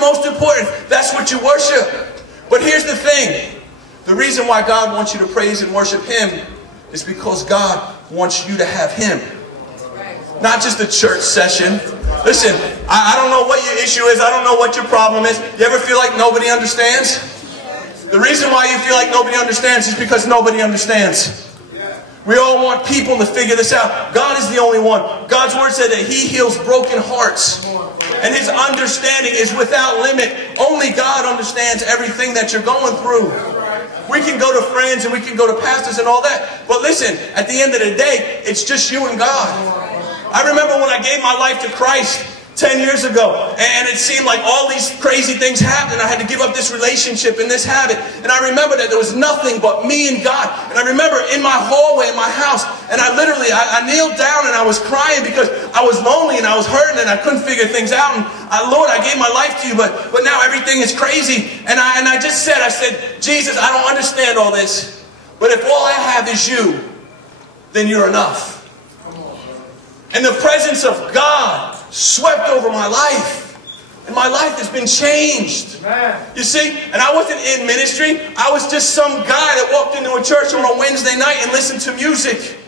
most important. That's what you worship. But here's the thing. The reason why God wants you to praise and worship Him is because God wants you to have Him. Not just a church session. Listen, I don't know what your issue is. I don't know what your problem is. You ever feel like nobody understands? The reason why you feel like nobody understands is because nobody understands. We all want people to figure this out. God is the only one. God's word said that He heals broken hearts. And His understanding is without limit. Only God understands everything that you're going through. We can go to friends and we can go to pastors and all that. But listen, at the end of the day, it's just you and God. I remember when I gave my life to Christ 10 years ago, and it seemed like all these crazy things happened. I had to give up this relationship and this habit. And I remember that there was nothing but me and God. And I remember in my hallway in my house, and I kneeled down and I was crying because I was lonely and I was hurting and I couldn't figure things out. And Lord, I gave my life to you, but now everything is crazy. And I said, Jesus, I don't understand all this, but if all I have is you, then you're enough. And the presence of God swept over my life. And my life has been changed. You see? And I wasn't in ministry. I was just some guy that walked into a church on a Wednesday night and listened to music.